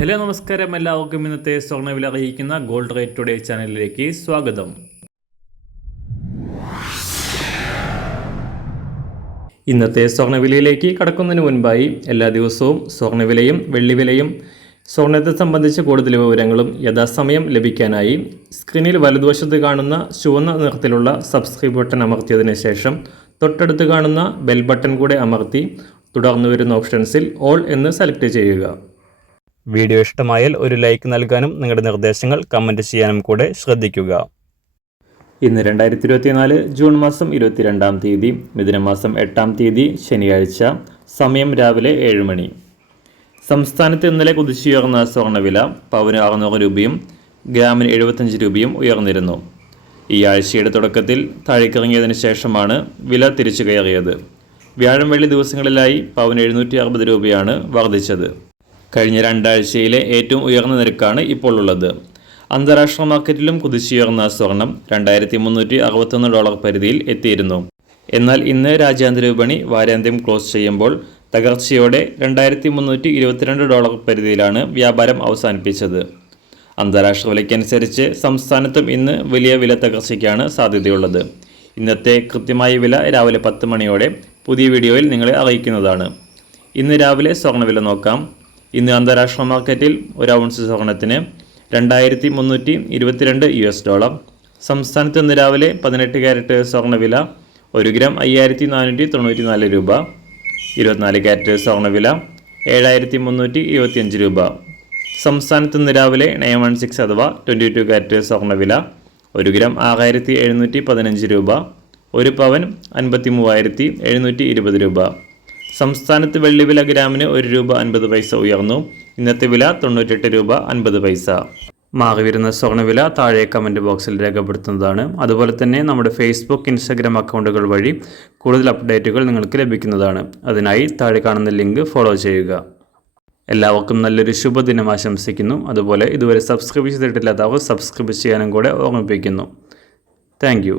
Hello നമസ്കാരം, എല്ലാവർക്കും ഇന്നത്തെ സ്വർണ്ണവില അറിയിക്കുന്ന ഗോൾഡ് റേറ്റ് ടുഡേ ചാനലിലേക്ക് സ്വാഗതം. ഇന്നത്തെ സ്വർണ്ണവിലയിലേക്ക് കടക്കുന്നതിന് മുൻപായി എല്ലാ ദിവസവും സ്വർണ്ണവിലയും വെള്ളിവിലയും സ്വർണ്ണത്തെ സംബന്ധിച്ച കൂടുതൽ വിവരങ്ങളും യഥാസമയം ലഭിക്കാനായി സ്ക്രീനിൽ വലതുവശത്ത് കാണുന്ന ചുവന്ന നിറത്തിലുള്ള സബ്സ്ക്രൈബ് ബട്ടൺ അമർത്തിയതിനു ശേഷം തൊട്ടടുത്ത് കാണുന്ന ബെൽ ബട്ടൺ കൂടെ അമർത്തി തുടർന്ന് വരുന്ന ഓപ്ഷൻസിൽ ഓൾ എന്ന് സെലക്ട് ചെയ്യുക. വീഡിയോ ഇഷ്ടമായാൽ ഒരു ലൈക്ക് നൽകാനും നിങ്ങളുടെ നിർദ്ദേശങ്ങൾ കമൻറ്റ് ചെയ്യാനും കൂടെ ശ്രദ്ധിക്കുക. ഇന്ന് 2024 ജൂൺ മാസം 22-ാം തീയതി മിഥുനമാസം 8-ാം തീയതി ശനിയാഴ്ച. സമയം രാവിലെ 7 മണി. സംസ്ഥാനത്ത് ഇന്നലെ കുതിച്ചുയർന്ന സ്വർണ്ണവില പവന് 600 രൂപയും ഗ്രാമിന് 75 രൂപയും ഉയർന്നിരുന്നു. ഈ ആഴ്ചയുടെ തുടക്കത്തിൽ താഴേക്കിറങ്ങിയതിനു ശേഷമാണ് വില തിരിച്ചു കയറിയത്. വ്യാഴം വെള്ളി ദിവസങ്ങളിലായി പവന് 760 രൂപയാണ് വർദ്ധിച്ചത്. കഴിഞ്ഞ രണ്ടാഴ്ചയിലെ ഏറ്റവും ഉയർന്ന നിരക്കാണ് ഇപ്പോൾ ഉള്ളത്. അന്താരാഷ്ട്ര മാർക്കറ്റിലും കുതിച്ചുയർന്ന സ്വർണം $2361 പരിധിയിൽ എത്തിയിരുന്നു. എന്നാൽ ഇന്ന് രാജ്യാന്തര വിപണി വാരാന്ത്യം ക്ലോസ് ചെയ്യുമ്പോൾ തകർച്ചയോടെ $2322 പരിധിയിലാണ് വ്യാപാരം അവസാനിപ്പിച്ചത്. അന്താരാഷ്ട്ര വിലയ്ക്കനുസരിച്ച് സംസ്ഥാനത്തും ഇന്ന് വലിയ വില തകർച്ചയ്ക്കാണ് സാധ്യതയുള്ളത്. ഇന്നത്തെ കൃത്യമായ വില രാവിലെ 10 മണിയോടെ പുതിയ വീഡിയോയിൽ നിങ്ങളെ അറിയിക്കുന്നതാണ്. ഇന്ന് രാവിലെ സ്വർണ്ണവില നോക്കാം. ഇന്ന് അന്താരാഷ്ട്ര മാർക്കറ്റിൽ ഒരു ഔൺസ് സ്വർണത്തിന് $2322. സംസ്ഥാനത്ത് ഇന്ന് രാവിലെ 18 ക്യാരറ്റ് സ്വർണ്ണവില 1 ഗ്രാം 5494 രൂപ. 24 ക്യാരറ്റ് സ്വർണ്ണവില 7325 രൂപ. സംസ്ഥാനത്ത് ഇന്ന് രാവിലെ 916 അഥവാ 22 ക്യാരറ്റ് സ്വർണ്ണവില 1 ഗ്രാം 6715 രൂപ. 1 പവൻ 53720 രൂപ. സംസ്ഥാനത്ത് വെള്ളിവില ഗ്രാമിന് 1 രൂപ 50 പൈസ ഉയർന്നു. ഇന്നത്തെ വില 98 രൂപ 50 പൈസ. മാറി വരുന്ന സ്വർണ്ണവില താഴെ കമൻറ്റ് ബോക്സിൽ രേഖപ്പെടുത്തുന്നതാണ്. അതുപോലെ തന്നെ നമ്മുടെ ഫേസ്ബുക്ക്, ഇൻസ്റ്റാഗ്രാം അക്കൗണ്ടുകൾ വഴി കൂടുതൽ അപ്ഡേറ്റുകൾ നിങ്ങൾക്ക് ലഭിക്കുന്നതാണ്. അതിനായി താഴെ കാണുന്ന ലിങ്ക് ഫോളോ ചെയ്യുക. എല്ലാവർക്കും നല്ലൊരു ശുഭദിനം ആശംസിക്കുന്നു. അതുപോലെ ഇതുവരെ സബ്സ്ക്രൈബ് ചെയ്തിട്ടില്ലാത്തവർ സബ്സ്ക്രൈബ് ചെയ്യാനും കൂടെ ഓർമ്മിപ്പിക്കുന്നു. താങ്ക്